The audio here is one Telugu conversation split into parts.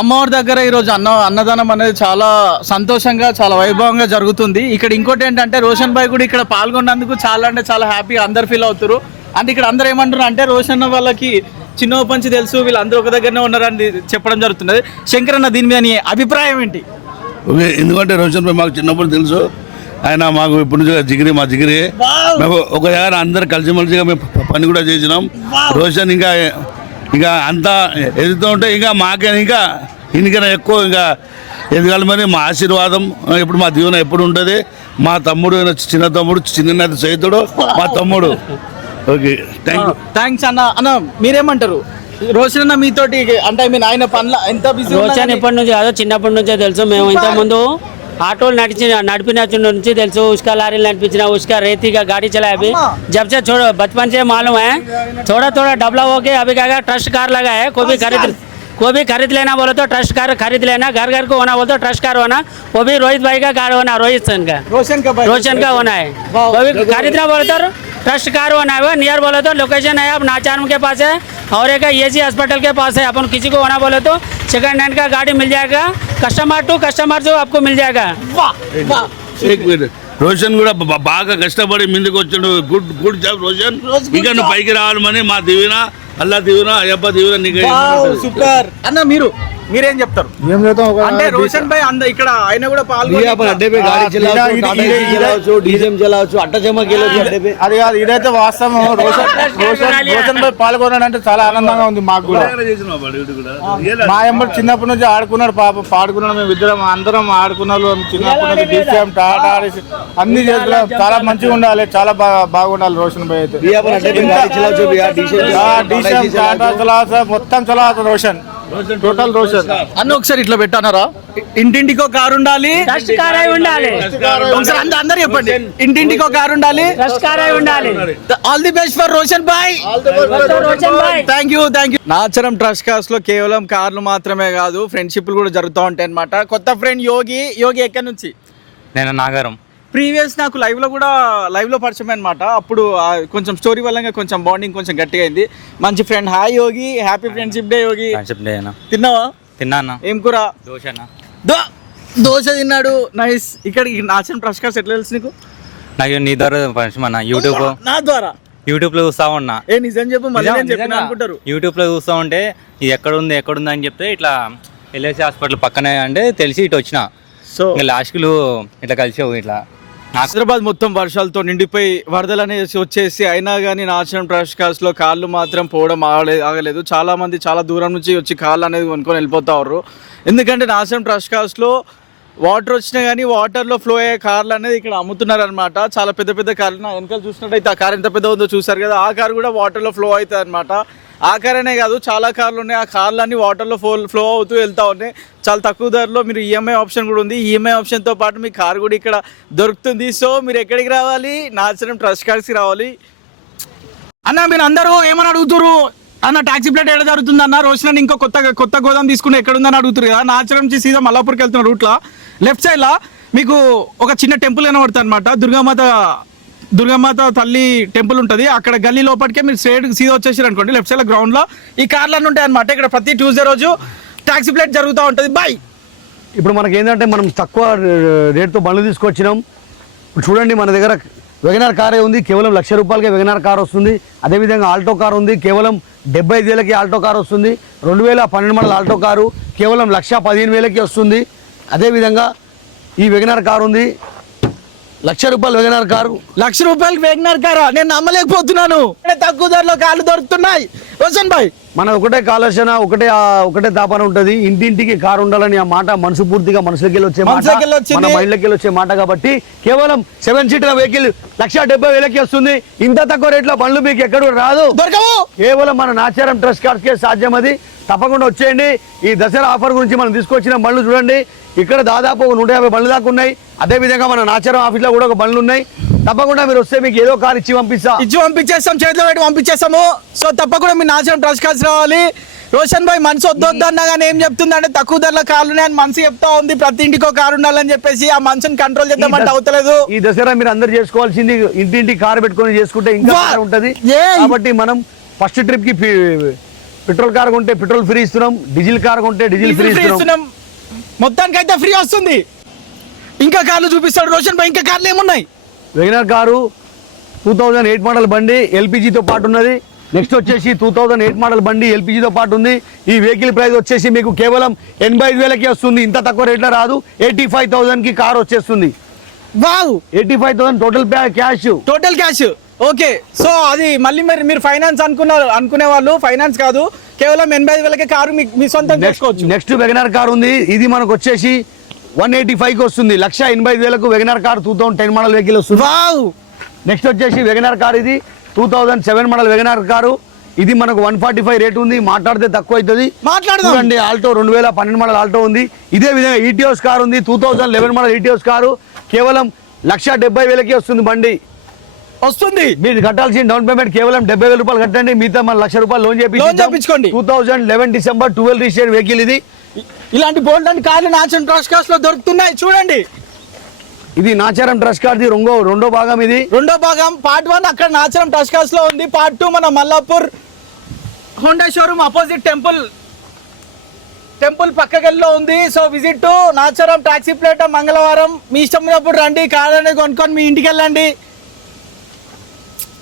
అమ్మవారి దగ్గర ఈరోజు అన్న అన్నదానం అనేది చాలా సంతోషంగా చాలా వైభవంగా జరుగుతుంది. ఇక్కడ ఇంకోటి ఏంటంటే రోషన్ భాయ్ కూడా ఇక్కడ పాల్గొన్నందుకు చాలా అంటే చాలా హ్యాపీగా అందరు ఫీల్ అవుతారు అండ్ ఇక్కడ అందరూ ఏమంటారు అంటే రోషన్ వాళ్ళకి చిన్న పంచి తెలుసు వీళ్ళందరూ ఒక దగ్గరనే ఉన్నారని చెప్పడం జరుగుతున్నది. శంకర్ అన్న దీని మీద నీ అభిప్రాయం ఏంటి? ఓకే ఎందుకంటే రోషన్ భాయ్ మాకు చిన్నప్పుడు తెలుసు. ఆయన మాకు ఇప్పుడు నుంచి జిగిరి మా జిగిరి. మేము ఒక దగ్గర అందరు కలిసిమెలిసిగా మేము పని కూడా చేసినాం. రోషన్ ఇంకా ఇంకా అంతా ఎదుగుతూ ఉంటే ఇంకా మాకే ఇంకా ఇంకైనా ఎక్కువ ఇంకా ఎదగాలి మరి మా ఆశీర్వాదం. ఇప్పుడు మా దీవెన ఎప్పుడు ఉంటుంది? మా తమ్ముడు చిన్న తమ్ముడు చిన్న సైతుడు మా తమ్ముడు. ఓకే థ్యాంక్ యూ థ్యాంక్స్ అన్న. అన్న మీరేమంటారు? రోషన్ అన్న మీతోటి అంటే ఐ మీన్ ఆయన పనుల ఎంత బిజీ రోషన్ ఎప్పటి నుంచి కాదు చిన్నప్పటి నుంచే తెలుసు. మేము ఇంత ముందు ఆటోలు నడిచి నడిపిన నుంచి తెలుసు ఉస్కా లారీలు నడిపించిన ఉస్కా रेती का गाड़ी चलाया अभी जब से छोड़ो बचपन से मालूम है थोड़ा थोड़ा डबला हो के अभी क्या क्या ट्रस्ट कार लगा है कोई भी खरीद कोई भी खरीद लेना बोले तो ट्रस्ट कार खरीद लेना घर घर को होना बोले तो ट्रस्ट कार होना वो भी रोहित भाई का कार होना रोहित सन का రోషన్ కా భాయ్ रोशन का होना है कोई भी खरीदना बोले तो ट्रस्ट कार होना है नियर बोले तो लोकेशन है अब नाचारम के पास है और एक ए सी हॉस्पिटल के पास है अपन किसी को होना बोले तो सेकंड हैंड का गाड़ी मिल जाएगा కస్టమర్ టు కస్టమర్ అప్పు మిల్ జాగా రోషన్ కూడా బాగా కష్టపడి ముందుకు వచ్చాడు. Good good job Roshan. ఇంకా నువ్వు పైకి రావాలని మా దివినా అల్లా దివినా అయ్యప్ప దివినా నీకు సూపర్ అన్న మీరు మీరేం చెప్తారు? ఏం అంటే రోషన్ భాయ్ అంద ఇక్కడ ఆయన కూడా పాల్గొని డీజం చలావచ్చు అట్ట అది కాదు ఇదైతే వాస్తవం. రోషన్ రోషన్ రోషన్ భాయ్ పాల్గొన్నాడు అంటే చాలా ఆనందంగా ఉంది మాకు కూడా. మా ఎంబడి చిన్నప్పటి నుంచి ఆడుకున్నాడు పాప పాడుకున్నాడు మేము ఇద్దరం అందరం ఆడుకున్నాడు చిన్నప్పటి నుంచి తీసాం ఆడేసి అన్ని చేసుకున్నాం చాలా మంచిగా ఉండాలి చాలా బాగా బాగుండాలి రోషన్ భాయ్ అయితే. మొత్తం చలవచ్చు రోషన్. టోటల్ రోషన్ అన్న ఒకసారి ఇట్లా పెట్టానరా ఇంటింటికి ఒక కారు ఉండాలి. ఫస్ట్ కార్ అయి ఉండాలి. ఒకసారి అందరు చెప్పండి. ఇంటింటికి ఒక కారు ఉండాలి. కార్ అయి ఉండాలి all the best for Roshan bye Roshan thank you thank you Nacharam trust కాస్లో కేవలం కార్లు మాత్రమే కాదు ఫ్రెండ్షిప్లు కూడా జరుగుతూ ఉంటాయి అనమాట కొత్త ఫ్రెండ్ యోగి యోగి ఎక్కడి నుంచి? నేను నాగరం. ప్రీవియస్ నాకు లైవ్లో కూడా లైవ్లో పరిచయం అనమాట అప్పుడు కొంచెం స్టోరీ వల్ల కొంచెం బాండింగ్ కొంచెం గట్టిగా అయింది మంచి friend hi Yogi happy friendship day Yogi చెప్తే అన్న. తిన్నావా? తిన్నా ఏం కూర? దోశ అన్న. దో దోశ తిన్నాడు. నైస్ ఇక్కడ ట్రస్ట్ కాస్ట్ ఎట్లా తెలుసు నీకు? నాకు నీ ద్వారా పరిచయం అన్న. యూట్యూబ్ నా ద్వారా? యూట్యూబ్లో చూస్తా ఉన్నా. ఏ నిజం చెప్పు. అనుకుంటారు. యూట్యూబ్లో చూస్తా ఉంటే ఎక్కడ ఉంది ఎక్కడ ఉంది అని చెప్తే ఇట్లా ఎల్ఐసి హాస్పిటల్ పక్కనే అంటే తెలిసి ఇటు వచ్చిన. సో ఇంకా లాస్ట్కి ఇట్లా కలిసావు ఇట్లా. హైదరాబాద్ మొత్తం వర్షాలతో నిండిపోయి వరదలు అనేసి వచ్చేసి అయినా కానీ నాశనం ట్రస్ట్లో కాళ్ళు మాత్రం పోవడం ఆగలే ఆగలేదు. చాలా మంది చాలా దూరం నుంచి వచ్చి కాళ్ళు అనేది కొనుక్కొని వెళ్ళిపోతారు ఎందుకంటే నాశనం ట్రస్ట్లో వాటర్ వచ్చినా కానీ వాటర్లో ఫ్లో అయ్యే కార్లు అనేది ఇక్కడ అమ్ముతున్నారు అనమాట చాలా పెద్ద పెద్ద కార్లు. నా వెనకాల చూసినట్టయితే ఆ కార్ ఎంత పెద్ద ఉందో చూసారు కదా. ఆ కార్ కూడా వాటర్లో ఫ్లో అవుతుంది అనమాట ఆ కార్ అనే కాదు చాలా కార్లు ఉన్నాయి. ఆ కార్లు వాటర్లో ఫ్లో ఫ్లో అవుతూ వెళ్తూ ఉన్నాయి. చాలా తక్కువ ధరలో మీరు ఈఎంఐ ఆప్షన్ కూడా ఉంది. ఈఎంఐ ఆప్షన్తో పాటు మీ కార్ కూడా ఇక్కడ దొరుకుతుంది. సో మీరు ఎక్కడికి రావాలి? నాచరం ట్రస్ట్ కార్డ్స్కి రావాలి. అన్న మీరు అందరూ ఏమని అడుగుతారు అన్న టాక్సీ ప్లేట్ ఎక్కడ జరుగుతుంది అన్న? రోషన్ ఇంకో కొత్త కొత్త గోదాం తీసుకుని ఎక్కడ ఉందని అడుగుతారు కదా. నాచరం నుంచి సీదా మల్లాపూర్కి వెళ్తున్న రూట్లో. లెఫ్ట్ సైడ్లో మీకు ఒక చిన్న టెంపుల్ కనబడుతుంది అనమాట దుర్గామాత దుర్గమాత తల్లి టెంపుల్ ఉంటుంది. అక్కడ గల్లీ లోపలికే మీరు స్ట్రేట్ సీదా వచ్చేసారు అనుకోండి లెఫ్ట్ సైడ్ గ్రౌండ్లో ఈ కార్లన్నీ ఉంటాయి అనమాట ఇక్కడ ప్రతి ట్యూస్డే రోజు ట్యాక్సీ ప్లేట్ జరుగుతూ ఉంటుంది. బాయ్ ఇప్పుడు మనకి ఏంటంటే మనం తక్కువ రేట్తో బండ్లు తీసుకొచ్చినాం. చూడండి మన దగ్గర వెగనార్ కారే ఉంది. కేవలం లక్ష రూపాయలకే వెగనార్ కార్ వస్తుంది. అదేవిధంగా ఆల్టో కార్ ఉంది. కేవలం డెబ్బై ఐదు వేలకి ఆల్టో కార్ వస్తుంది. రెండు వేల పన్నెండు మండల ఆల్టో కారు కేవలం లక్ష పదిహేను వేలకి వస్తుంది. అదేవిధంగా ఈ వెగనార్ కార్ ఉంది. లక్ష రూపాయలు వేగనార్ కారు. లక్ష రూపాయలు వేగనార్ కారా? నేను నమ్మలేకపోతున్నాను. తక్కువ ధరలో కార్లు దొరుకుతున్నాయి. రోషన్ బాయ్ మన ఒకటే ఆలోచన ఒకటే ఒకటే తాపన ఉంటది. ఇంటింటికి కారు ఉండాలని ఆ మాట మనసు పూర్తిగా మనసులోకి వచ్చే. మన మైండ్లోకి వచ్చే మాట కాబట్టి కేవలం సెవెన్ సీటర్ వెహికల్ లక్ష డెబ్బై వేలకి వస్తుంది. ఇంత తక్కువ రేట్లో బండ్లు మీకు ఎక్కడ కూడా రాదు. కేవలం మన నాచారం ట్రస్ట్ కార్డ్స్కే సాధ్యం అది. తప్పకుండా వచ్చేయండి. ఈ దసరా ఆఫర్ గురించి మనం తీసుకొచ్చిన బండ్లు చూడండి. ఇక్కడ దాదాపు ఒక నూట యాభై బండ్లు దాకా ఉన్నాయి. అదేవిధంగా మన నాచారం ఆఫీస్లో కూడా ఒక బండ్లు ఉన్నాయి. తప్పకుండా మీరు వస్తే మీకు ఏదో కార్ ఇచ్చి పంపిస్తా. ఇచ్చి పంపించేస్తాం చేతిలో పెట్టి పంపించేస్తాము. సో తప్పకుండా మీ నాచరం ట్రస్ట్ రావాలి. రోషన్ భాయ్ మనసు వద్దొద్దు అన్నా కానీ ఏం చెప్తుంది అంటే తక్కువ ధరలో కార్లు ఉన్నాయని మనసు చెప్తా ఉంది. ప్రతి ఇంటికి ఒక కారు ఉండాలని చెప్పేసి ఆ మనసుని కంట్రోల్ చేద్దామంటే అవుతలేదు. ఈ దసరా మీరు అందరు చేసుకోవాల్సింది ఇంటింటి కార్ పెట్టుకొని చేసుకుంటే ఇంకా ఉంటది! కాబట్టి మనం ఫస్ట్ ట్రిప్కి పెట్రోల్ కార్ కొంటే పెట్రోల్ ఫ్రీ ఇస్తున్నాం డీజిల్ కార్ కొంటే డీజిల్ ఫ్రీ ఇస్తున్నాం. ఇస్తున్నాం. మొత్తానికి అయితే ఫ్రీ వస్తుంది. ఇంకా కార్లు చూపిస్తాడు రోషన్ భాయ్ ఇంకా కార్లు ఏమున్నాయి? Wagon R car two thousand eight model బండి ఎల్పిజితో పాటు ఉన్నది. నెక్స్ట్ వచ్చేసి టూ థౌజండ్ ఎయిట్ మోడల్ బండి ఎల్పిజితో పాటు ఉంది. ఈ వెహికల్ ప్రైస్ వచ్చేసి మీకు కేవలం ఎనభై ఐదు వేలకి వస్తుంది. ఇంత తక్కువ రేట్లో రాదు. ఎయిటీ ఫైవ్ థౌసండ్కి కార్ వచ్చేస్తుంది. Wow! Eighty five thousand total cash total cash okay so అది మళ్ళీ మీరు మీరు ఫైనాన్స్ అనుకున్నారు అనుకునే వాళ్ళు ఫైనాన్స్ కాదు. కేవలం ఎనభై ఐదు వేలకే కారు మీ సొంతం చేసుకోవచ్చు. నెక్స్ట్ వెగనర్ కార్ ఉంది. ఇది మనకు వచ్చేసి వన్ ఎయిటీ ఫైవ్కి వస్తుంది. లక్ష ఎనభై ఐదు వేలకు Wagon R car two thousand ten model vehicle వస్తుంది. నెక్స్ట్ వచ్చేసి వెగనర్ కార్ ఇది. Two thousand seven model Wagon R car ఇది మనకు వన్ ఫార్టీ ఫైవ్ రేట్ ఉంది. మాట్లాడితే తక్కువ అవుతుంది. మాట్లాడదాం. చూడండి ఆల్టో రెండు వేల పన్నెండు మోడల్ ఆల్టో ఉంది. ఇదే విధంగా ఈటీఓస్ కార్ ఉంది. Two thousand eleven model Etios car కేవలం లక్ష డెబ్బై వేలకి వస్తుంది బండి. వస్తుంది. మీరు కట్టాల్సిన డౌన్ పేమెంట్ కేవలం డెబ్బై వేల రూపాయలు కట్టండి. మిగతా మన లక్ష రూపాయలు loan చేపించుకోండి. Two thousand eleven December twelve register vehicle ఇది. ఇలాంటి బోల్డ్ అండ్ కార్లు నాచన్ ట్రాష్ కాస్ట్లో దొరుకుతున్నాయి. చూడండి. ఇది నాచారం ట్రస్ట్ కార్ది రెండో రెండో భాగం ఇది. రెండో భాగం పార్ట్ వన్ అక్కడ నాచరం టచ్ కాస్ట్లో ఉంది. పార్ట్ టూ మన Mallapur Honda showroom opposite temple temple పక్కకెళ్ళలో ఉంది. So visit to Nacharam taxi plate మంగళవారం. మీ ఇష్టం ఉన్నప్పుడు రండి కార్ అనేది కొనుక్కొని మీ ఇంటికి వెళ్ళండి.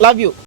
Love you